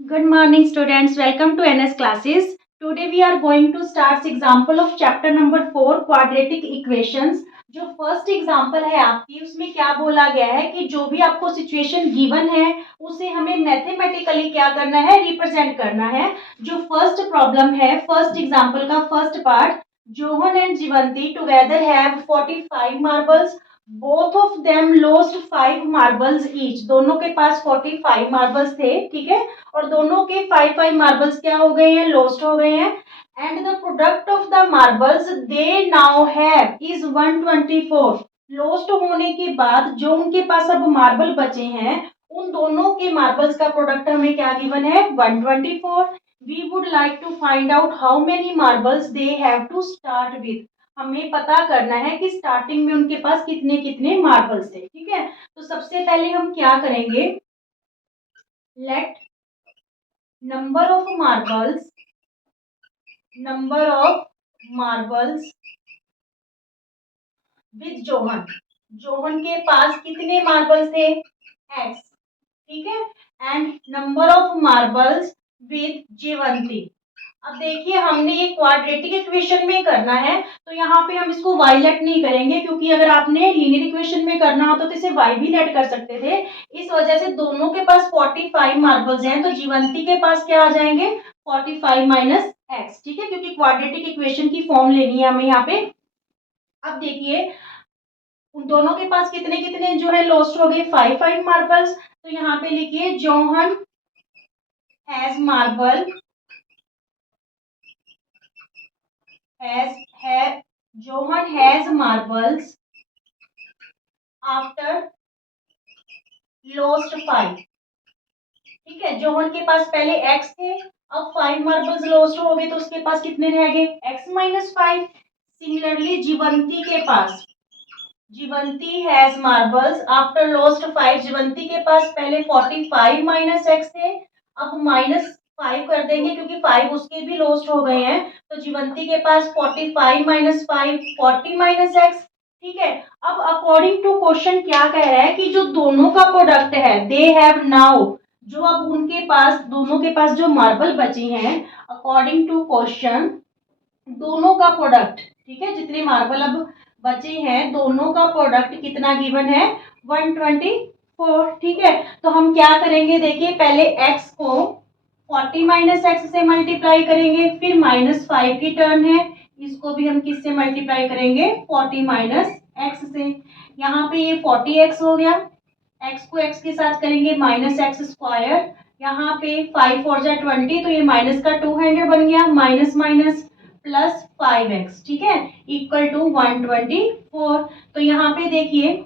Good morning, students. Welcome to NS classes. Today we are going to start example of chapter number 4 quadratic equations. जो first example है आपकी उसमें क्या बोला गया है कि जो भी आपको सिचुएशन गिवन है उसे हमें मैथमेटिकली क्या करना है, रिप्रेजेंट करना है। जो फर्स्ट प्रॉब्लम है, फर्स्ट एग्जाम्पल का first part, John and Jeevanti together have 45 marbles. Both of them lost 5 marbles each. दोनों के पास 45 मार्बल्स थे, ठीक है, और दोनों के 5 मार्बल्स क्या हो गए हैं, लॉस्ट हो गए हैं। And the product of the marbles they now have is 124। Lost होने के बाद जो उनके पास अब मार्बल बचे हैं उन दोनों के मार्बल्स का प्रोडक्ट हमें क्या गिवन है, 124। We would like to find out how many marbles they have to start with. हमें पता करना है कि स्टार्टिंग में उनके पास कितने कितने मार्बल्स थे, ठीक है। तो सबसे पहले हम क्या करेंगे, let number of marbles with John. John के पास कितने मार्बल्स थे, x, ठीक है। And number of marbles with Jeevanti. अब देखिए हमने ये क्वाड्रेटिक इक्वेशन में करना है तो यहाँ पे हम इसको y लेट नहीं करेंगे, क्योंकि अगर आपने लीनियर इक्वेशन में करना होता तो इसे y भी लेट कर सकते थे। इस वजह से दोनों के पास 45 मार्बल्स हैं तो जीवंती के पास क्या आ जाएंगे, 45 माइनस एक्स, ठीक है, क्योंकि क्वाड्रेटिक इक्वेशन की फॉर्म लेनी है हमें यहाँ पे। अब देखिए उन दोनों के पास कितने कितने जो है लॉस्ट हो गए, 5 मार्बल्स। तो यहाँ पे लिखिए जोहन हैज मार्बल है Johan has marbles after lost 5, ठीक है। जोहन के पास पहले x थे, अब 5 मार्बल्स लॉस्ट हो गए तो उसके पास कितने रह गए, x minus 5। Similarly Jeevanti has marbles after lost 5। Jeevanti के पास पहले 45 माइनस एक्स थे, अब माइनस 5 कर देंगे क्योंकि 5 उसके भी लॉस्ट हो गए हैं। तो जीवंती के पास 45 माइनस 5 40 माइनस एक्स, ठीक है। अब अकॉर्डिंग टू क्वेश्चन क्या कह रहा है कि जो दोनों का प्रोडक्ट है, दे हैव नाउ, जो अब उनके पास दोनों के पास जो मार्बल बची हैं, अकॉर्डिंग टू क्वेश्चन दोनों का प्रोडक्ट, ठीक है, जितने मार्बल अब बचे हैं दोनों का प्रोडक्ट कितना गिवन है, 124, ठीक है। तो हम क्या करेंगे, देखिए पहले x को 40 माइनस एक्स से मल्टीप्लाई करेंगे, फिर -5 की टर्म है, इसको भी हम किससे मल्टीप्लाई करेंगे, 40 माइनस एक्स से। यहाँ पे ये 40x हो गया, x को x के साथ करेंगे माइनस एक्स स्क्वायर, यहाँ पे 5 4 जा 20, तो ये माइनस का 200 बन गया, माइनस माइनस प्लस 5x, ठीक है, इक्वल टू 124। तो यहाँ पे देखिए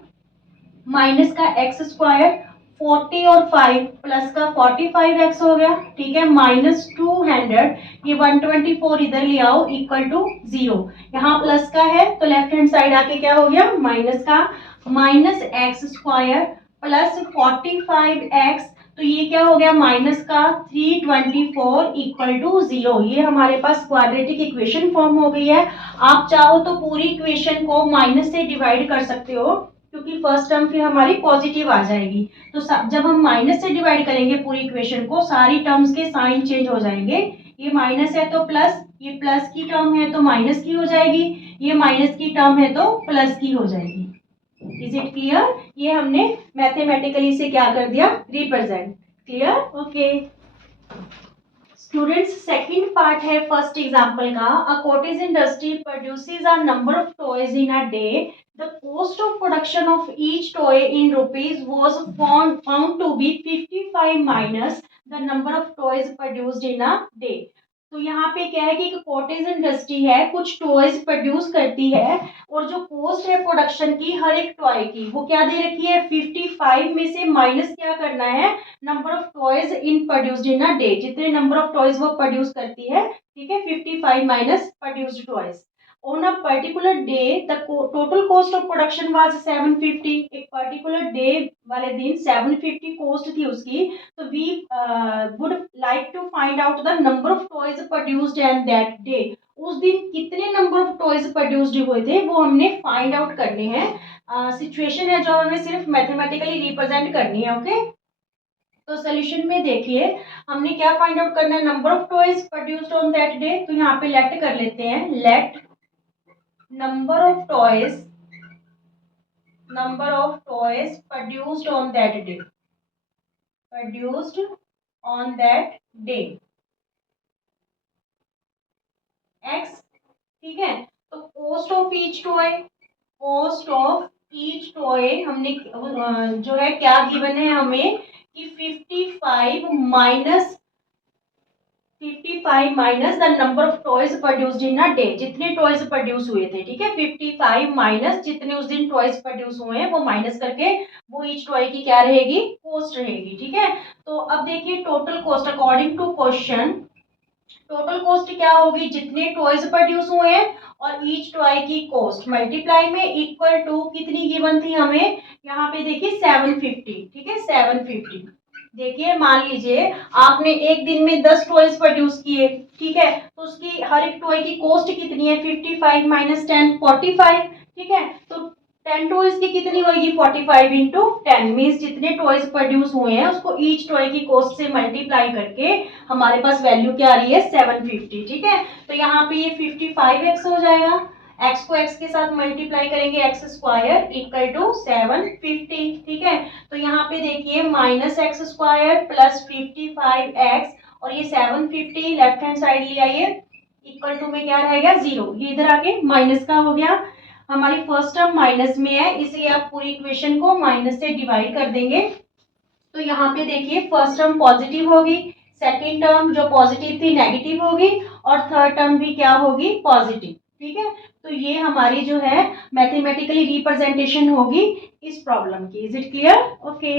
माइनस का एक्स स्क्वायर 40 और 5 प्लस का 45x हो गया, ठीक है, माइनस 200, ये 124 इधर ले आओ, इक्वल टू 0। यहाँ प्लस का है तो लेफ्ट हैंड साइड आके क्या हो गया, माइनस का, minus x square plus 45x, तो ये क्या हो गया, माइनस का 324 इक्वल टू 0। ये हमारे पास क्वाड्रेटिक इक्वेशन फॉर्म हो गई है। आप चाहो तो पूरी इक्वेशन को माइनस से डिवाइड कर सकते हो, क्योंकि फर्स्ट टर्म फिर हमारी पॉजिटिव आ जाएगी। तो जब हम माइनस से डिवाइड करेंगे पूरी इक्वेशन को, सारी टर्म्स के साइन चेंज हो जाएंगे। ये माइनस है तो प्लस, ये प्लस की टर्म है तो माइनस की हो जाएगी, ये माइनस की टर्म है तो प्लस की हो जाएगी। Is it clear? ये हमने मैथमेटिकली से क्या कर दिया, represent. Clear? Okay students, second part है फर्स्ट एग्जांपल का। A cottage industry produces a number of toys in a day. The cost of production of each toy in rupees was found to be 55 minus the number of toys produced in a day. तो यहाँ पे क्या है कि एक cottage industry है, कुछ toys produce करती है, और जो कॉस्ट है प्रोडक्शन की हर एक टॉय की वो क्या दे रखी है, 55 में से माइनस क्या करना है, number of toys in produced in a day, जितने नंबर ऑफ टॉयज वो प्रोड्यूस करती है, ठीक है, 55 minus produced toys. On a particular day the total cost of production was 750। एक पर्टिकुलर डे वाले दिन 750 कॉस्ट थी उसकी। तो we would like to find out the number of toys produced and that day. उस दिन कितने नंबर ऑफ टॉयज प्रोड्यूस्ड हुए थे वो हमने फाइंड आउट करने हैं। सिचुएशन है जो हमें सिर्फ मैथमेटिकली रिप्रेजेंट करनी है, ओके। तो सोल्यूशन में देखिए हमने क्या फाइंड आउट करना है, number of toys produced on that day. तो यहाँ पे लेट कर लेते हैं, let number of toys produced on that day, x. ठीक है, तो कॉस्ट ऑफ ईच टॉय हमने जो है क्या गिवन है हमें कि 55 minus the number of toys produced in a day, जितने टॉयज प्रोड्यूस हुए थे। ठीक है, 55 माइनस जितने उस दिन टॉयज प्रोड्यूस हुए हैं वो माइनस करके वो ईच टॉय की क्या रहेगी, कॉस्ट रहेगी। ठीक है, तो अब देखिए total cost according to question, total cost क्या होगी, जितने टॉयज प्रोड्यूस हुए हैं और ईच टॉय की कॉस्ट मल्टीप्लाई में इक्वल टू कितनी गिवन थी हमें, यहाँ पे देखिए 750। ठीक है, 750। देखिए मान लीजिए आपने एक दिन में 10 टॉयज प्रोड्यूस किए। ठीक है, तो उसकी हर एक टॉय की कॉस्ट कितनी है, 55 माइनस 10 45। ठीक है, तो 10 टॉयज की कितनी होगी, 45 इंटू 10 मीन्स जितने टॉयज प्रोड्यूस हुए हैं उसको ईच टॉय की कॉस्ट से मल्टीप्लाई करके हमारे पास वैल्यू क्या आ रही है, 750। ठीक है, तो यहाँ पे ये 55x हो जाएगा, x को x के साथ मल्टीप्लाई करेंगे, x स्क्वायर इक्वल टू 750। ठीक है, तो यहाँ पे देखिए minus x square plus 55x और ये 750 लेफ्ट हैंड साइड ले आइए, इक्वल टू में क्या रहेगा, 0। ये इधर आके माइनस का हो गया, हमारी फर्स्ट टर्म माइनस में है इसलिए आप पूरी इक्वेशन को माइनस से डिवाइड कर देंगे। तो यहाँ पे देखिए फर्स्ट टर्म पॉजिटिव होगी, सेकेंड टर्म जो पॉजिटिव थी नेगेटिव होगी और थर्ड टर्म भी क्या होगी, पॉजिटिव। ठीक है, तो ये हमारी जो है मैथमेटिकली रिप्रेजेंटेशन होगी इस प्रॉब्लम की। Is it clear? ओके।